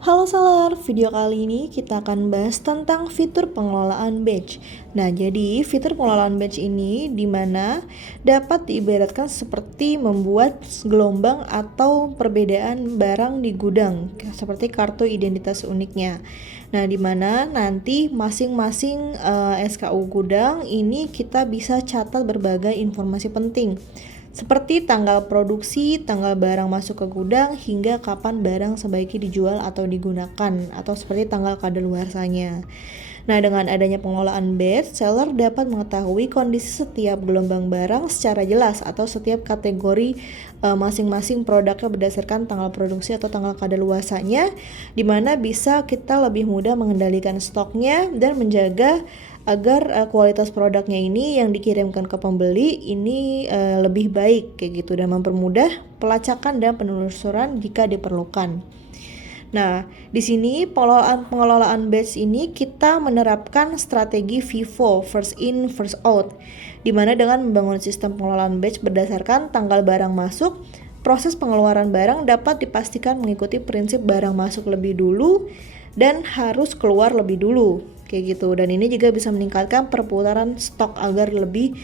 Halo seller, video kali ini kita akan bahas tentang fitur pengelolaan batch. Nah, jadi fitur pengelolaan batch ini dimana dapat diibaratkan seperti membuat gelombang atau perbedaan barang di gudang, seperti kartu identitas uniknya. Nah, dimana nanti masing-masing SKU gudang ini kita bisa catat berbagai informasi penting, seperti tanggal produksi, tanggal barang masuk ke gudang, hingga kapan barang sebaiknya dijual atau digunakan, atau seperti tanggal kadaluarsanya. Nah, dengan adanya pengelolaan batch, seller dapat mengetahui kondisi setiap gelombang barang secara jelas atau setiap kategori masing-masing produknya berdasarkan tanggal produksi atau tanggal kadaluarsanya, di mana bisa kita lebih mudah mengendalikan stoknya dan menjaga agar kualitas produknya ini yang dikirimkan ke pembeli ini lebih baik kayak gitu, dan mempermudah pelacakan dan penelusuran jika diperlukan. Nah, di sini pengelolaan batch ini kita menerapkan strategi FIFO, first in first out, di mana dengan membangun sistem pengelolaan batch berdasarkan tanggal barang masuk, proses pengeluaran barang dapat dipastikan mengikuti prinsip barang masuk lebih dulu dan harus keluar lebih dulu kayak gitu. Dan ini juga bisa meningkatkan perputaran stok agar lebih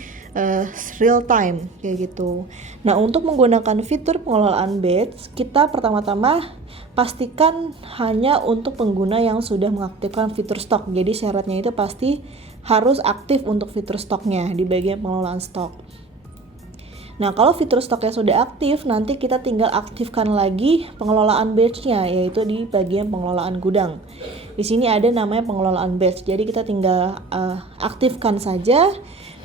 real time kayak gitu. Nah, untuk menggunakan fitur pengelolaan batch, kita pertama-tama pastikan hanya untuk pengguna yang sudah mengaktifkan fitur stok. Jadi syaratnya itu pasti harus aktif untuk fitur stoknya di bagian pengelolaan stok. Nah, kalau fitur stoknya sudah aktif, nanti kita tinggal aktifkan lagi pengelolaan batch-nya, yaitu di bagian pengelolaan gudang. Di sini ada namanya pengelolaan batch, jadi kita tinggal aktifkan saja.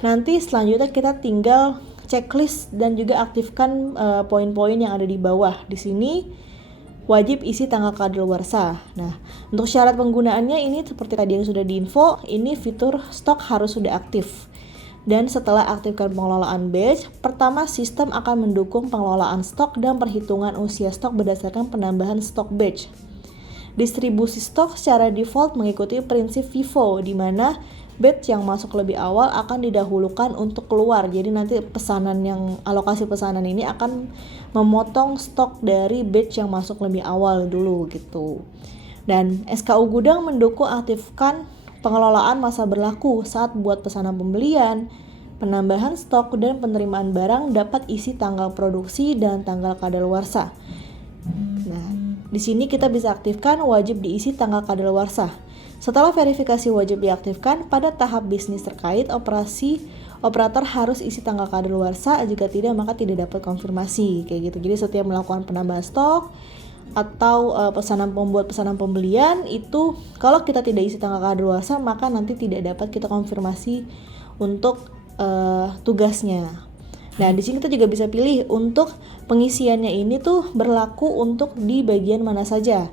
Nanti selanjutnya kita tinggal checklist dan juga aktifkan poin-poin yang ada di bawah. Di sini wajib isi tanggal kadaluarsa. Nah, untuk syarat penggunaannya ini seperti tadi yang sudah diinfo, ini fitur stok harus sudah aktif. Dan setelah aktifkan pengelolaan batch, pertama sistem akan mendukung pengelolaan stok dan perhitungan usia stok berdasarkan penambahan stok batch. Distribusi stok secara default mengikuti prinsip FIFO, di mana batch yang masuk lebih awal akan didahulukan untuk keluar. Jadi nanti alokasi pesanan ini akan memotong stok dari batch yang masuk lebih awal dulu gitu. Dan SKU gudang mendukung aktifkan pengelolaan masa berlaku saat buat pesanan pembelian, penambahan stok, dan penerimaan barang dapat isi tanggal produksi dan tanggal kadaluarsa. Nah, di sini kita bisa aktifkan wajib diisi tanggal kadaluarsa. Setelah verifikasi wajib diaktifkan, pada tahap bisnis terkait operator harus isi tanggal kadaluarsa, jika tidak maka tidak dapat konfirmasi kayak gitu. Jadi setiap melakukan penambahan stok atau pembuat pesanan pembelian itu, kalau kita tidak isi tanggal kadaluarsa maka nanti tidak dapat kita konfirmasi untuk tugasnya. Nah, di sini kita juga bisa pilih untuk pengisiannya ini tuh berlaku untuk di bagian mana saja.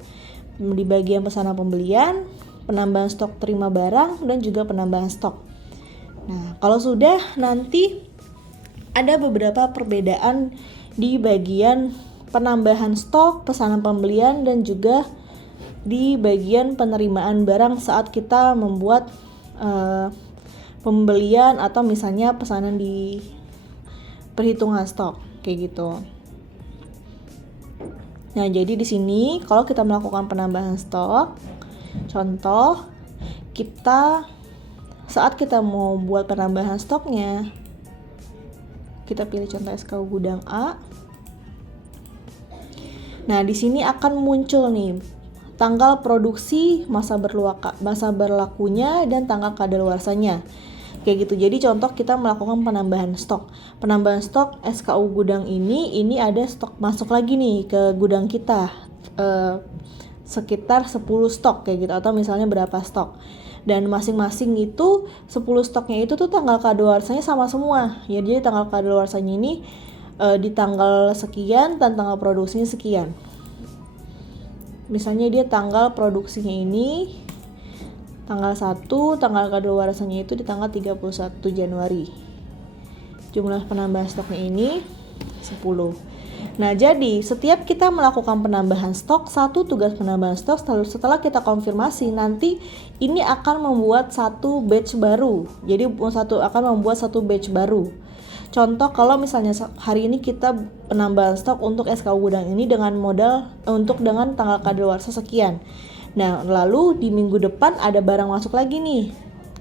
Di bagian pesanan pembelian, penambahan stok terima barang, dan juga penambahan stok. Nah, kalau sudah, nanti ada beberapa perbedaan di bagian penambahan stok, pesanan pembelian, dan juga di bagian penerimaan barang saat kita membuat pembelian atau misalnya pesanan di perhitungan stok kayak gitu. Nah, jadi di sini kalau kita melakukan penambahan stok, contoh saat kita mau buat penambahan stoknya, kita pilih contoh SKU gudang A. Nah, di sini akan muncul nih tanggal produksi, masa berlakunya, dan tanggal kadaluarsanya. Kayak gitu. Jadi contoh kita melakukan penambahan stok. Penambahan stok SKU gudang ini ada stok masuk lagi nih ke gudang kita. Sekitar 10 stok kayak gitu, atau misalnya berapa stok. Dan masing-masing itu 10 stoknya itu tuh tanggal kadaluarsanya sama semua. Ya, jadi tanggal kadaluarsanya ini di tanggal sekian dan tanggal produksinya sekian. Misalnya dia tanggal produksinya ini tanggal 1, tanggal kadaluarsanya itu di tanggal 31 Januari. Jumlah penambahan stoknya ini 10. Nah, jadi setiap kita melakukan penambahan stok, satu tugas penambahan stok setelah kita konfirmasi, nanti ini akan membuat satu batch baru. Jadi akan membuat satu batch baru. contoh kalau misalnya hari ini kita penambahan stok untuk SKU gudang ini dengan modal dengan tanggal kadaluarsa sekian. Nah, lalu di minggu depan ada barang masuk lagi nih.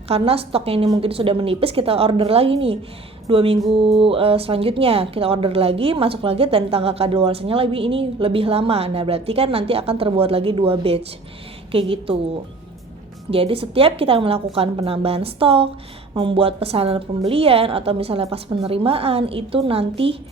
Karena stoknya ini mungkin sudah menipis, kita order lagi nih. 2 minggu selanjutnya kita order lagi, masuk lagi, dan tanggal kadaluarsanya lebih lama. Nah, berarti kan nanti akan terbuat lagi 2 batch. Kayak gitu. Jadi setiap kita melakukan penambahan stok, membuat pesanan pembelian, atau misalnya pas penerimaan, itu nanti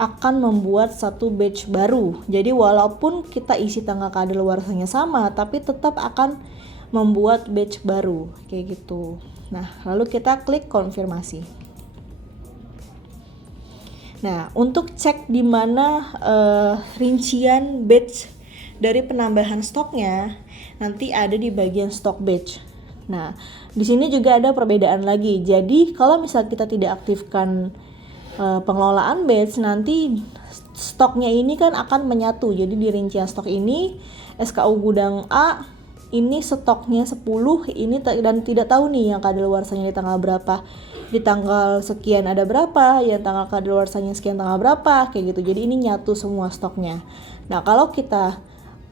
akan membuat satu batch baru. Jadi walaupun kita isi tanggal kadaluarsanya sama, tapi tetap akan membuat batch baru, kayak gitu. Nah, lalu kita klik konfirmasi. Nah, untuk cek di mana rincian batch dari penambahan stoknya, nanti ada di bagian stock batch. Nah, di sini juga ada perbedaan lagi. Jadi, kalau misal kita tidak aktifkan pengelolaan batch, nanti stoknya ini kan akan menyatu. Jadi di rincian stok ini, SKU gudang A ini stoknya 10 ini dan tidak tahu nih yang kadaluarsanya di tanggal berapa. Di tanggal sekian ada berapa, yang tanggal kadaluarsanya sekian tanggal berapa, kayak gitu. Jadi ini nyatu semua stoknya. Nah, kalau kita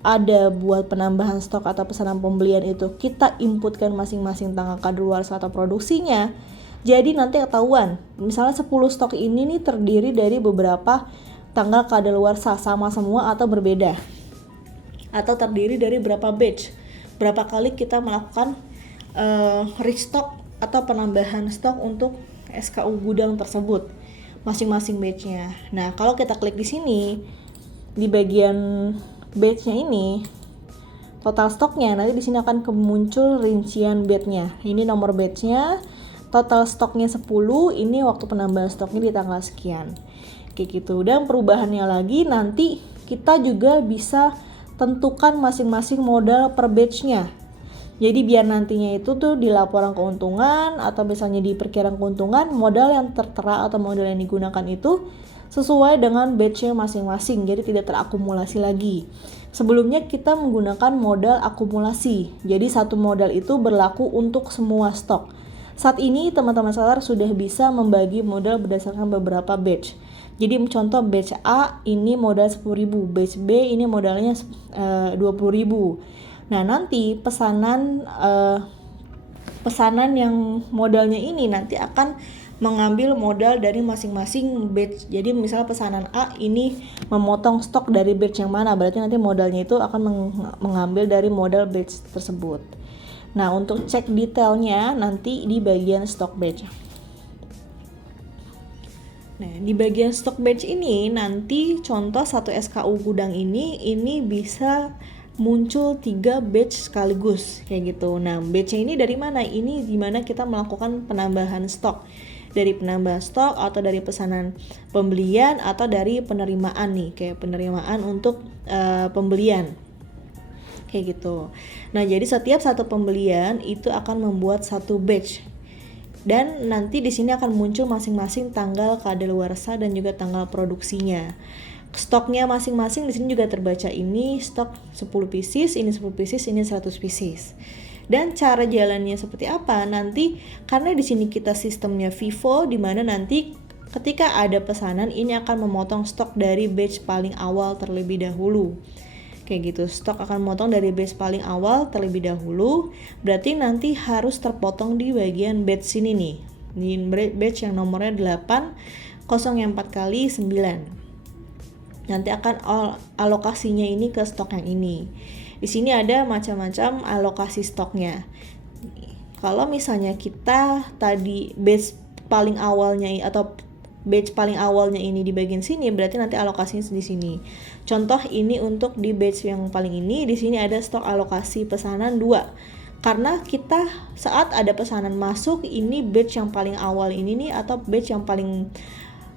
ada buat penambahan stok atau pesanan pembelian itu, kita inputkan masing-masing tanggal kadaluarsa atau produksinya. Jadi nanti ketahuan, misalnya 10 stok ini nih terdiri dari beberapa tanggal kadaluarsa sama semua atau berbeda. Atau terdiri dari berapa batch. Berapa kali kita melakukan restock atau penambahan stok untuk SKU gudang tersebut, masing-masing batch-nya. Nah, kalau kita klik di sini, di bagian batch-nya ini, total stoknya, nanti di sini akan muncul rincian batch-nya. Ini nomor batch-nya, total stoknya 10, ini waktu penambahan stoknya di tanggal sekian. Kayak gitu. Dan perubahannya lagi nanti kita juga bisa tentukan masing-masing modal per batch-nya. Jadi biar nantinya itu tuh di laporan keuntungan atau misalnya di perkiraan keuntungan, modal yang tertera atau modal yang digunakan itu sesuai dengan batch-nya masing-masing, jadi tidak terakumulasi lagi. Sebelumnya kita menggunakan modal akumulasi, jadi satu modal itu berlaku untuk semua stok. Saat ini teman-teman seller sudah bisa membagi modal berdasarkan beberapa batch. Jadi contoh batch A ini modal 10.000, batch B ini modalnya 20.000. Nah, nanti pesanan yang modalnya ini nanti akan mengambil modal dari masing-masing batch. Jadi misalnya pesanan A ini memotong stok dari batch yang mana, berarti nanti modalnya itu akan mengambil dari modal batch tersebut. Nah, untuk cek detailnya nanti di bagian stock batch. Nah, di bagian stock batch ini nanti contoh satu SKU gudang ini bisa muncul 3 batch sekaligus kayak gitu. Nah, batch-nya ini dari mana? Ini dimana kita melakukan penambahan stok. Dari penambahan stok atau dari pesanan pembelian atau dari penerimaan nih, kayak penerimaan untuk pembelian. Kayak gitu. Nah, jadi setiap satu pembelian itu akan membuat satu batch. Dan nanti di sini akan muncul masing-masing tanggal kadaluarsa dan juga tanggal produksinya. Stoknya masing-masing di sini juga terbaca, ini stok 10 pieces, ini 10 pieces, ini 100 pieces. Dan cara jalannya seperti apa? Nanti karena di sini kita sistemnya FIFO, di mana nanti ketika ada pesanan ini akan memotong stok dari batch paling awal terlebih dahulu. Kayak gitu, stok akan memotong dari batch paling awal terlebih dahulu. Berarti nanti harus terpotong di bagian batch sini nih. Di batch yang nomornya 8 0 4 kali 9. Nanti akan alokasinya ini ke stok yang ini. Di sini ada macam-macam alokasi stoknya. Kalau misalnya kita tadi batch paling awalnya atau batch paling awalnya ini di bagian sini, berarti nanti alokasinya di sini. Contoh ini untuk di batch yang paling ini, di sini ada stok alokasi pesanan 2. Karena kita saat ada pesanan masuk, ini batch yang paling awal ini nih atau batch yang paling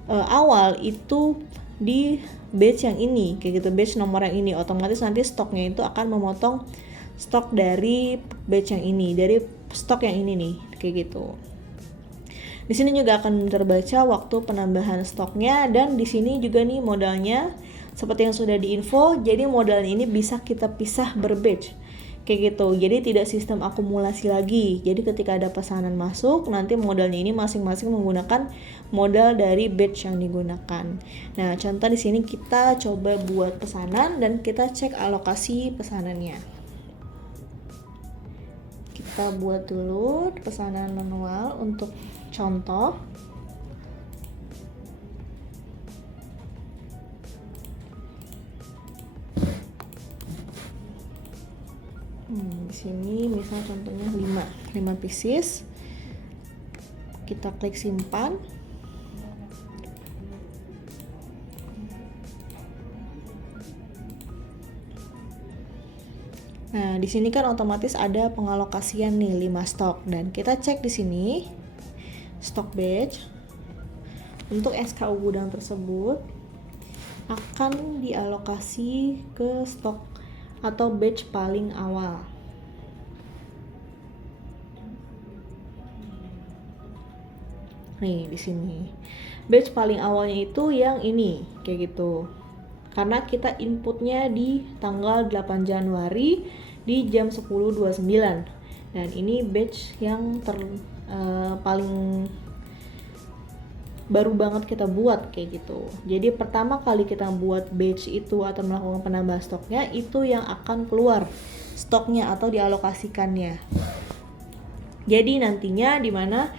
awal itu di batch yang ini, kayak gitu, batch nomor yang ini, otomatis nanti stoknya itu akan memotong stok dari batch yang ini, dari stok yang ini nih, kayak gitu. Di sini juga akan terbaca waktu penambahan stoknya, dan di sini juga nih modalnya seperti yang sudah diinfo. Jadi modalnya ini bisa kita pisah berbatch kayak gitu. Jadi tidak sistem akumulasi lagi. Jadi ketika ada pesanan masuk, nanti modalnya ini masing-masing menggunakan modal dari batch yang digunakan. Nah, contoh di sini kita coba buat pesanan dan kita cek alokasi pesanannya. Kita buat dulu pesanan manual untuk contoh. Di sini misal contohnya 5 pieces. Kita klik simpan. Nah, di sini kan otomatis ada pengalokasian nih 5 stok dan kita cek di sini stok batch. Untuk SKU gudang tersebut akan dialokasi ke stok atau batch paling awal. Nih di sini. Batch paling awalnya itu yang ini, kayak gitu. Karena kita inputnya di tanggal 8 Januari di jam 10.29. Dan ini batch yang paling baru banget kita buat kayak gitu. Jadi pertama kali kita buat batch itu atau melakukan penambahan stoknya, itu yang akan keluar stoknya atau dialokasikannya. Jadi nantinya dimana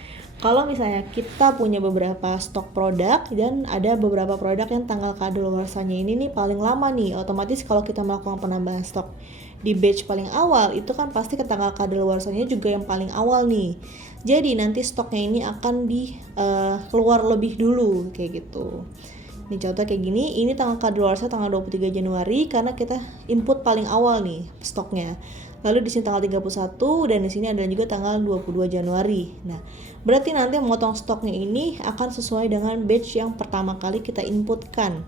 kalau misalnya kita punya beberapa stok produk dan ada beberapa produk yang tanggal kadaluarsanya ini nih paling lama nih, otomatis kalau kita melakukan penambahan stok di batch paling awal itu kan pasti ke tanggal kadaluarsanya juga yang paling awal nih. Jadi nanti stoknya ini akan keluar lebih dulu kayak gitu. Ini contoh kayak gini, ini tanggal kadaluarsa tanggal 23 Januari karena kita input paling awal nih stoknya. Lalu di sini tanggal 31 dan di sini ada juga tanggal 22 Januari. Nah, berarti nanti memotong stoknya ini akan sesuai dengan batch yang pertama kali kita inputkan,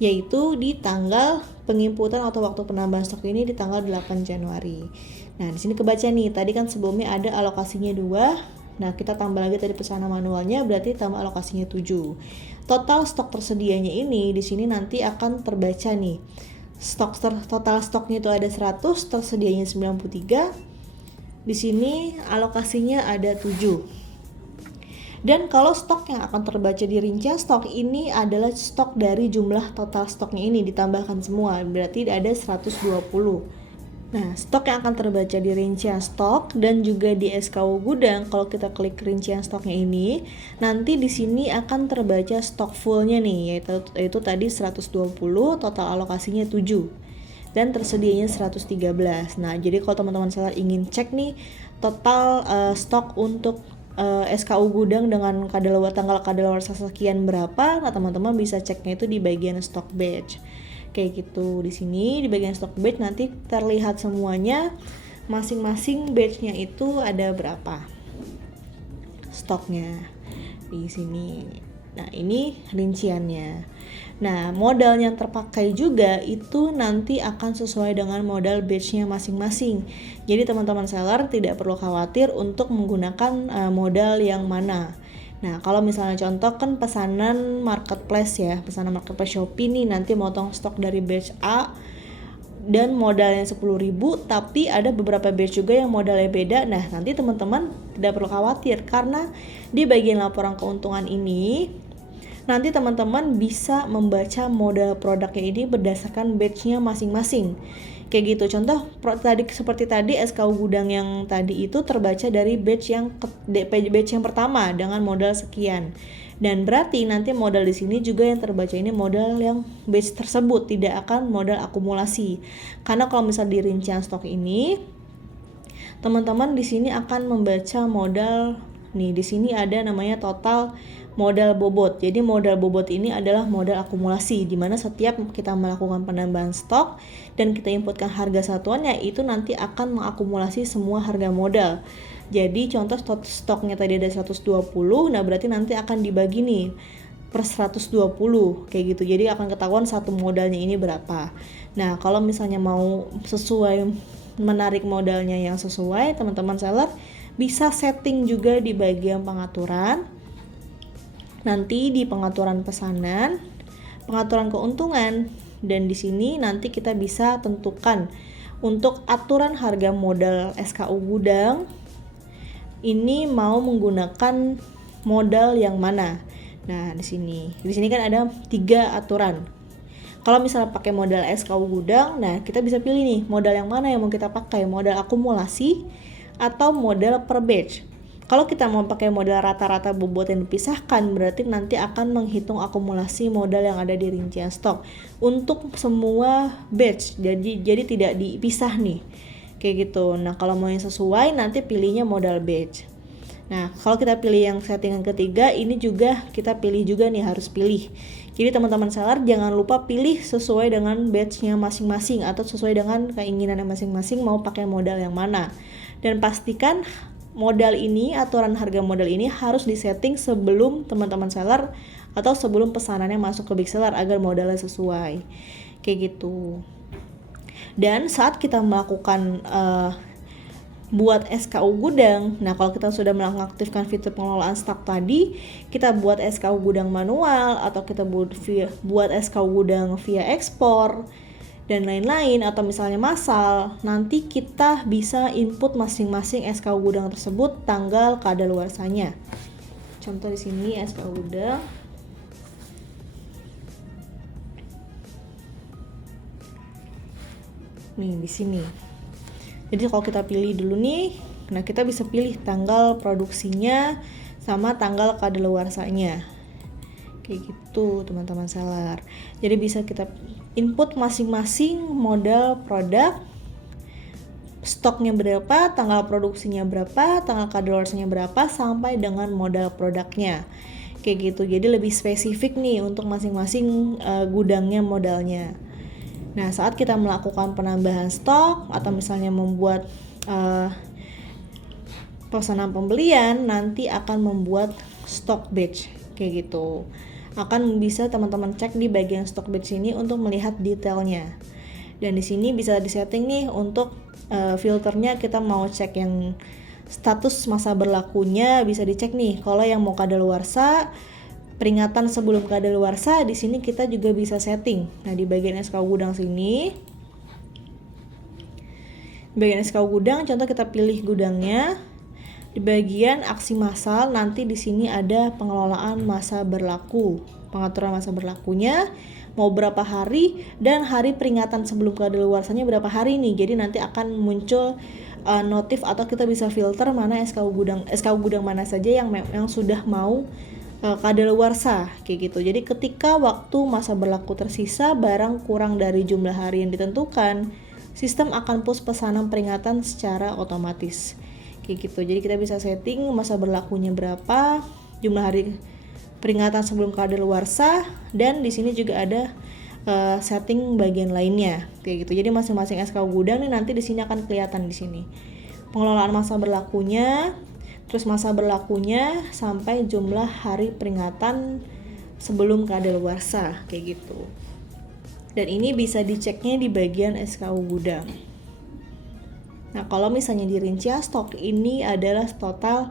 yaitu di tanggal penginputan atau waktu penambahan stok ini di tanggal 8 Januari. Nah, di sini kebaca nih, tadi kan sebelumnya ada alokasinya 2. Nah, kita tambah lagi tadi pesanan manualnya, berarti tambah alokasinya 7. Total stok tersedianya ini di sini nanti akan terbaca nih. Total stoknya itu ada 100, tersedianya 93. Di sini alokasinya ada 7. Dan kalau stok yang akan terbaca di rincian stok ini adalah stok dari jumlah total stoknya ini ditambahkan semua, berarti ada 120. Nah, stok yang akan terbaca di rincian stok dan juga di SKU gudang, kalau kita klik rincian stoknya ini, nanti di sini akan terbaca stok fullnya nih, yaitu tadi 120, total alokasinya 7 dan tersedianya 113. Nah, jadi kalau teman-teman salah ingin cek nih total stok untuk SKU gudang dengan tanggal kadaluarsa sekian berapa, nah teman-teman bisa ceknya itu di bagian stok batch. Kayak gitu. Di sini di bagian stok batch nanti terlihat semuanya masing-masing batchnya itu ada berapa stoknya di sini. Nah, ini rinciannya. Nah, modal yang terpakai juga itu nanti akan sesuai dengan modal batchnya masing-masing. Jadi teman-teman seller tidak perlu khawatir untuk menggunakan modal yang mana. Nah, kalau misalnya contoh kan pesanan marketplace ya, pesanan marketplace Shopee nih nanti motong stok dari batch A dan modalnya 10.000, tapi ada beberapa batch juga yang modalnya beda. Nah, nanti teman-teman tidak perlu khawatir karena di bagian laporan keuntungan ini nanti teman-teman bisa membaca modal produknya ini berdasarkan batch-nya masing-masing. Kayak gitu. Contoh seperti tadi SKU gudang yang tadi itu terbaca dari batch yang pertama dengan modal sekian. Dan berarti nanti modal di sini juga yang terbaca ini modal yang batch tersebut, tidak akan modal akumulasi. Karena kalau misal di rincian stok ini teman-teman di sini akan membaca modal nih, di sini ada namanya total modal bobot. Jadi modal bobot ini adalah modal akumulasi, di mana setiap kita melakukan penambahan stok dan kita inputkan harga satuannya itu nanti akan mengakumulasi semua harga modal. Jadi contoh stoknya tadi ada 120, nah berarti nanti akan dibagi nih per 120 kayak gitu. Jadi akan ketahuan satu modalnya ini berapa. Nah, kalau misalnya mau sesuai menarik modalnya yang sesuai, teman-teman seller bisa setting juga di bagian pengaturan. Nanti di pengaturan pesanan, pengaturan keuntungan, dan di sini nanti kita bisa tentukan untuk aturan harga modal SKU gudang ini mau menggunakan modal yang mana. Nah, di sini kan ada 3 aturan. Kalau misalnya pakai modal SKU gudang, nah kita bisa pilih nih modal yang mana yang mau kita pakai, modal akumulasi atau modal per batch. Kalau kita mau pakai modal rata-rata bobot yang dipisahkan, berarti nanti akan menghitung akumulasi modal yang ada di rincian stok untuk semua batch. Jadi tidak dipisah nih. Kayak gitu. Nah, kalau mau yang sesuai nanti pilihnya modal batch. Nah, kalau kita pilih yang settingan ketiga, ini juga kita pilih juga nih, harus pilih. Jadi teman-teman seller jangan lupa pilih sesuai dengan batch-nya masing-masing atau sesuai dengan keinginannya masing-masing mau pakai modal yang mana. Dan pastikan modal ini, aturan harga modal ini harus disetting sebelum teman-teman seller atau sebelum pesanannya masuk ke big seller agar modalnya sesuai. Kayak gitu. Dan saat kita melakukan buat SKU gudang. Nah, kalau kita sudah mengaktifkan fitur pengelolaan stok tadi, kita buat SKU gudang manual atau kita buat SKU gudang via ekspor dan lain-lain, atau misalnya massal, nanti kita bisa input masing-masing SKU gudang tersebut tanggal kadaluarsanya. Contoh di sini SKU gudang. Nih di sini. Jadi kalau kita pilih dulu nih, nah kita bisa pilih tanggal produksinya sama tanggal kadaluarsanya. Kayak gitu teman-teman seller. Jadi bisa kita input masing-masing modal produk, stoknya berapa, tanggal produksinya berapa, tanggal kadaluarsanya berapa, sampai dengan modal produknya. Kayak gitu. Jadi lebih spesifik nih untuk masing-masing gudangnya modalnya. Nah, saat kita melakukan penambahan stok atau misalnya membuat pesanan pembelian, nanti akan membuat stok batch kayak gitu. Akan bisa teman-teman cek di bagian stok batch ini untuk melihat detailnya. Dan di sini bisa disetting nih untuk filternya, kita mau cek yang status masa berlakunya, bisa dicek nih. Kalau yang mau kadaluarsa, peringatan sebelum kadaluarsa, di sini kita juga bisa setting. Nah, di bagian SKU gudang sini, di bagian SKU gudang, contoh kita pilih gudangnya. Di bagian aksi massal, nanti di sini ada pengelolaan masa berlaku, pengaturan masa berlakunya, mau berapa hari, dan hari peringatan sebelum kadaluarsanya berapa hari nih. Jadi nanti akan muncul notif atau kita bisa filter mana SKU gudang mana saja yang sudah mau kadaluarsa kayak gitu. Jadi ketika waktu masa berlaku tersisa, barang kurang dari jumlah hari yang ditentukan, sistem akan push pesanan peringatan secara otomatis kayak gitu. Jadi kita bisa setting masa berlakunya berapa, jumlah hari peringatan sebelum kadaluarsa, dan di sini juga ada setting bagian lainnya kayak gitu. Jadi masing-masing SKU gudang nih nanti di sini akan kelihatan di sini pengelolaan masa berlakunya, terus masa berlakunya sampai jumlah hari peringatan sebelum kadaluarsa kayak gitu. Dan ini bisa diceknya di bagian SKU gudang. Nah, kalau misalnya di rincian stok, ini adalah total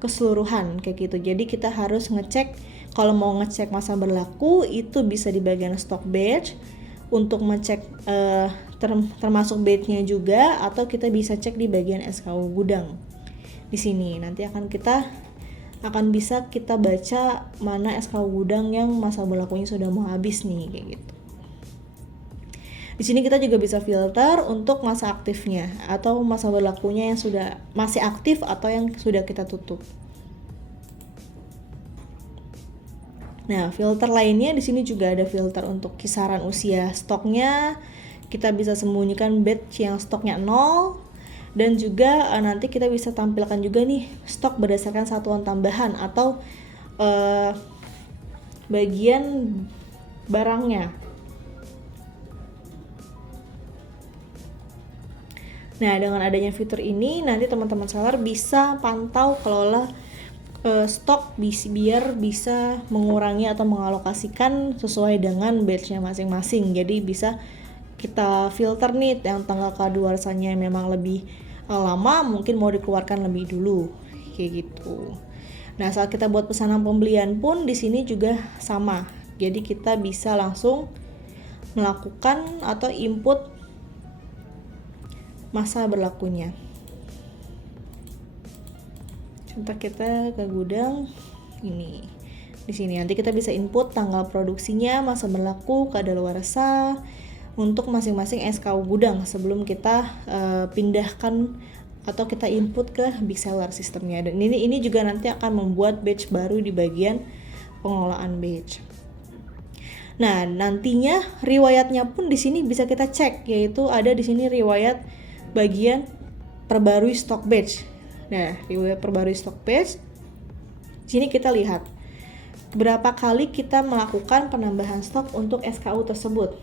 keseluruhan kayak gitu. Jadi kita harus ngecek, kalau mau ngecek masa berlaku itu bisa di bagian stock batch untuk ngecek termasuk batch-nya juga, atau kita bisa cek di bagian SKU gudang. Di sini nanti akan bisa kita baca mana SKU gudang yang masa berlakunya sudah mau habis nih kayak gitu. Di sini kita juga bisa filter untuk masa aktifnya atau masa berlakunya yang sudah masih aktif atau yang sudah kita tutup. Nah, filter lainnya di sini juga ada filter untuk kisaran usia stoknya. Kita bisa sembunyikan batch yang stoknya 0. Dan juga nanti kita bisa tampilkan juga nih stok berdasarkan satuan tambahan atau bagian barangnya. Nah, dengan adanya fitur ini nanti teman-teman seller bisa pantau kelola stok biar bisa mengurangi atau mengalokasikan sesuai dengan batch-nya masing-masing. Jadi bisa kita filter nih yang tanggal kadaluarsanya memang lebih lama, mungkin mau dikeluarkan lebih dulu kayak gitu. Nah, saat kita buat pesanan pembelian pun di sini juga sama. Jadi kita bisa langsung melakukan atau input masa berlakunya. Contoh kita ke gudang ini. Di sini nanti kita bisa input tanggal produksinya, masa berlaku, kadaluarsa untuk masing-masing SKU gudang sebelum kita pindahkan atau kita input ke big seller sistemnya. Dan ini juga nanti akan membuat batch baru di bagian pengelolaan batch. Nah, nantinya riwayatnya pun di sini bisa kita cek, yaitu ada di sini riwayat bagian perbarui stok batch. Nah, riwayat perbarui stok batch. Di sini kita lihat berapa kali kita melakukan penambahan stok untuk SKU tersebut.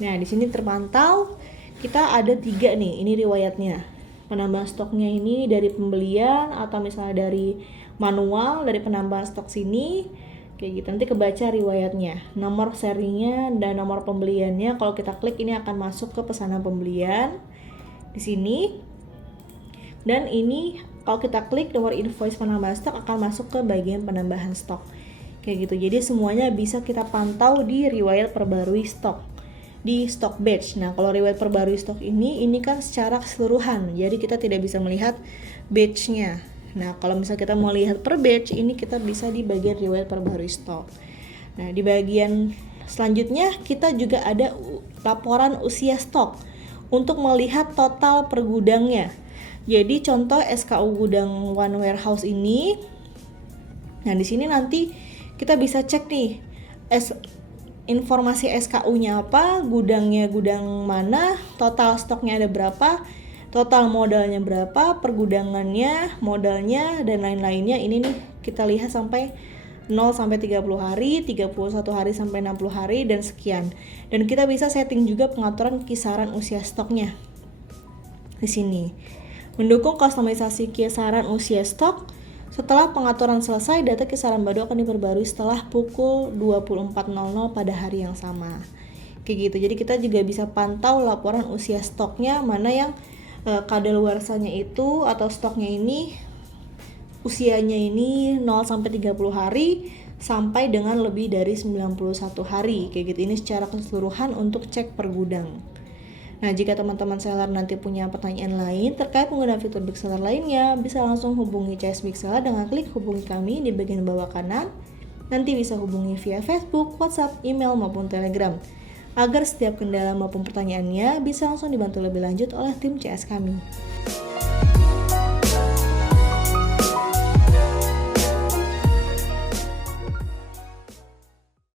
Nah, di sini terpantau kita ada 3 nih, ini riwayatnya. Penambahan stoknya ini dari pembelian atau misalnya dari manual, dari penambahan stok sini, kayak gitu. Nanti kebaca riwayatnya, nomor serinya dan nomor pembeliannya. Kalau kita klik ini akan masuk ke pesanan pembelian di sini. Dan ini kalau kita klik nomor invoice penambahan stok akan masuk ke bagian penambahan stok. Kayak gitu. Jadi semuanya bisa kita pantau di riwayat perbarui stok di stock batch. Nah, kalau riwayat perbarui stok ini kan secara keseluruhan. Jadi kita tidak bisa melihat batch-nya. Nah, kalau misalnya kita mau lihat per batch, ini kita bisa di bagian riwayat perbarui stok. Nah, di bagian selanjutnya kita juga ada laporan usia stok untuk melihat total per gudangnya. Jadi contoh SKU gudang One Warehouse ini. Nah, di sini nanti kita bisa cek nih informasi SKU-nya apa, gudangnya gudang mana, total stoknya ada berapa, total modalnya berapa, pergudangannya, modalnya, dan lain-lainnya. Ini nih kita lihat sampai 0 sampai 30 hari, 31 hari sampai 60 hari, dan sekian. Dan kita bisa setting juga pengaturan kisaran usia stoknya di sini. Mendukung kustomisasi kisaran usia stok. Setelah pengaturan selesai, data kisaran baru akan diperbarui setelah pukul 24.00 pada hari yang sama. Kayak gitu. Jadi kita juga bisa pantau laporan usia stoknya, mana yang kadaluarsanya itu atau stoknya ini usianya ini 0 sampai 30 hari sampai dengan lebih dari 91 hari. Kayak gitu. Ini secara keseluruhan untuk cek per gudang. Nah, jika teman-teman seller nanti punya pertanyaan lain terkait penggunaan fitur Big Seller lainnya, bisa langsung hubungi CS Big Seller dengan klik hubungi kami di bagian bawah kanan. Nanti bisa hubungi via Facebook, WhatsApp, email, maupun Telegram. Agar setiap kendala maupun pertanyaannya bisa langsung dibantu lebih lanjut oleh tim CS kami.